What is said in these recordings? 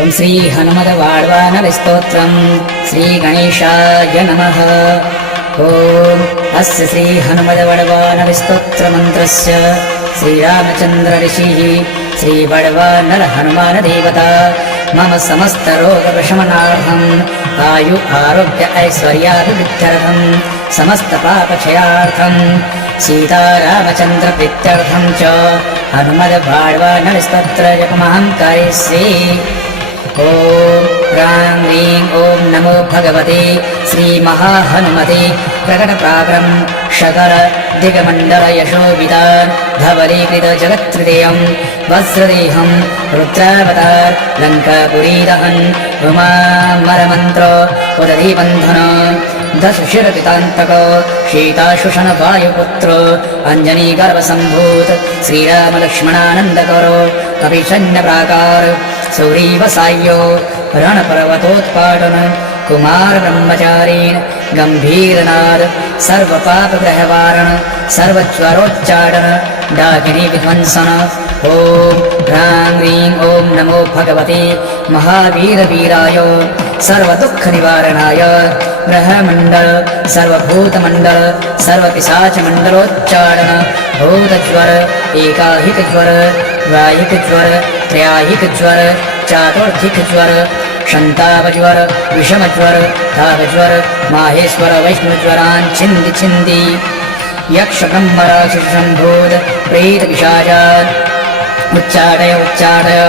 ओम श्री हनुमद्वाड्वानरस्तोत्रम् श्री गणेशाय नमः। ओम अस्य श्री हनुमद्वाड्वानरस्तोत्रमन्त्रस्य श्रीरामचन्द्र ऋषिः श्री बड्वानर हनुमान देवता मम समस्त रोग प्रशमनार्थम् आयु आरोग्य ऐश्वर्याभिवृद्ध्यर्थम् समस्त पापक्षयार्थम् सीतारामचन्द्र प्रीत्यर्थम् च हनुमद्वाड्वानरस्तोत्र जपमहं करिष्ये। ओम ह्रां ह्रीं ओम नमो भगवते श्री महाहनुमते प्रकटप्राकरं शकल दिगमण्डल यशोवितार धवलीकृत जगत्त्रयं वज्रदेहं रुद्रावतार लङ्कापुरीदहन् उमामरमन्त्र उदधीबन्धन दशशिरपितान्तक शीताशुषण वायुपुत्र अंजनी गर्भसम्भूत श्रीरामलक्ष्मणानन्दकरो कपिशन्यप्राकार सौरीवसाय्यो रणपर्वतोत्पाटन कुमार ब्रह्मचारीन् गम्भीरनाद सर्वपापग्रहवारण सर्वज्वरोच्चाटन डाकिनी विध्वंसन। ओम ह्रां ह्रीं ओम नमो भगवते महावीरवीराय सर्वदुःखनिवारणाय ग्रहमण्डल सर्वभूतमण्डल सर्वपिशाचमण्डलोच्चाटन भूतज्वर एकाहिकज्वर द्वाहिकज्वर त्रयाहिकज्वर चातुर्थिकज्वर शन्तापज्वर विषमज्वर तापज्वर माहेश्वर वैष्णवज्वरान् छिन्दी छिन्दी यक्ष ब्रह्म राक्षसम्भूत प्रेत पिशाचान् उच्चाटय उच्चाटय।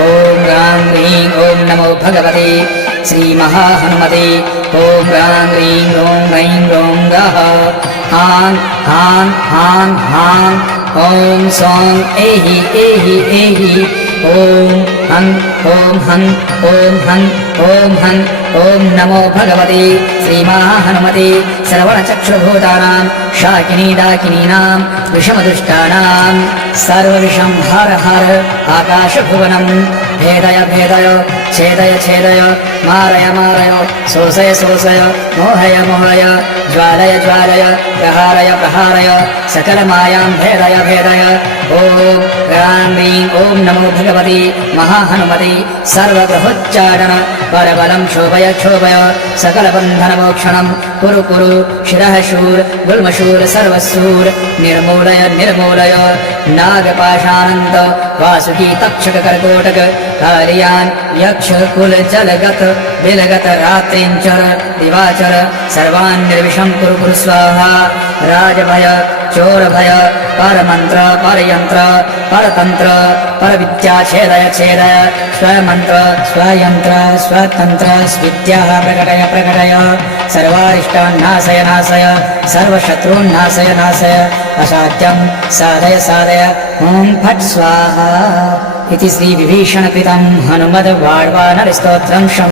ओम ह्रां ह्रीं ओम नमो भगवते श्री महाहनुमते ओम ह्रां ह्रीं ह्रों ह्रैं ह्रों गः हां हां हां हां ओम सौं एहि एहि एहि ओम हं ओम हं ओम हं ओम हं ओम नमो भगवते श्री महाहनुमते श्रवणचक्षुर्भूतानां शाकिनी डाकिनीनां विषमदुष्टानां सर्वविषं हर हर आकाशभुवनं भेदय भेदय छेदय छेदय मारय मारय शोषय शोषय मोहय मोहय ज्वालय ज्वालय प्रहारय प्रहारय सकलमायां भेदय भेदय। ओम ह्रां ह्रीं ओम नमो भगवते महाहनुमते सर्वग्रहोच्चाटन परबलं क्षोभय क्षोभय सकलबन्धनमोक्षणं कुरु कुरु शिरः शूर गुल्मशूर सर्वशूर निर्मूलय निर्मूलय नागपाशानन्त वासुकी तक्षक कर्कोटक कालियान् यक्ष कुल जलगत बिलगत रात्रिञ्चर दिवाचर सर्वान् निर्विषं कुरु कुरु स्वाहा। राजभय चोरभय परमन्त्र परयन्त्र परतन्त्र परविद्या छेदय छेदय स्वमन्त्र स्वयन्त्र स्वतन्त्र स्विद्याः प्रकटय प्रकटय सर्वारिष्टान् नाशय नाशय सर्वशत्रून् नाशय नाशय असाध्यं साधय साधय ॐ फट् स्वाहा इति श्री विभीषणकृतं हनुमद्वाड्वानरस्तोत्रं।